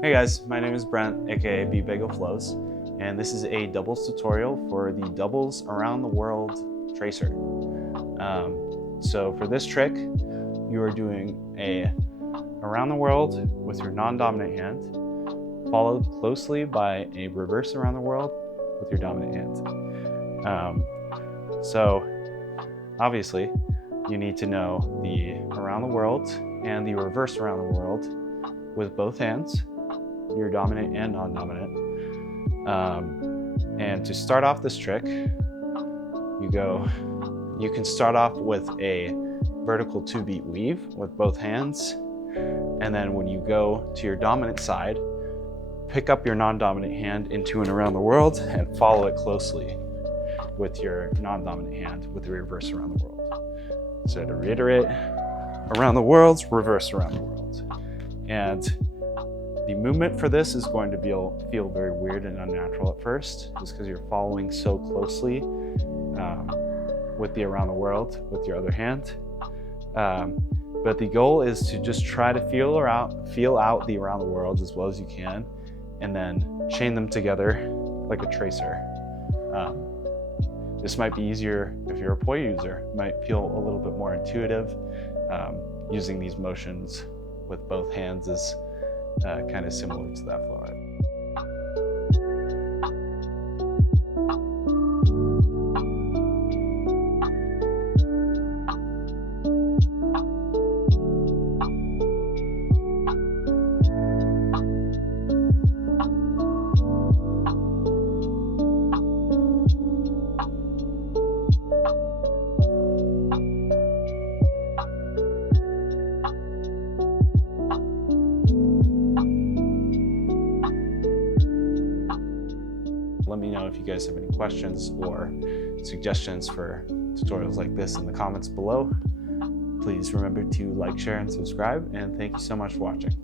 Hey guys, my name is Brent, aka BBagel Flows, and this is a doubles tutorial for the doubles around the world tracer. So for this trick, you are doing a around the world with your non-dominant hand, followed closely by a reverse around the world with your dominant hand. So obviously, you need to know the around the world and the reverse around the world with both hands, your dominant and non-dominant. And to start off this trick, you can start off with a vertical 2-beat weave with both hands. And then when you go to your dominant side, pick up your non-dominant hand into and around the world and follow it closely with your non-dominant hand with the reverse around the world. So to reiterate, around the world, reverse around the world. And the movement for this is going to feel very weird and unnatural at first, just because you're following so closely with the around the world with your other hand. But the goal is to just try to feel out the around the world as well as you can, and then chain them together like a tracer. This might be easier if you're a poi user. It might feel a little bit more intuitive. Using these motions with both hands is kind of similar to that flow art. Let me know if you guys have any questions or suggestions for tutorials like this in the comments below. Please remember to like, share, and subscribe, and thank you so much for watching.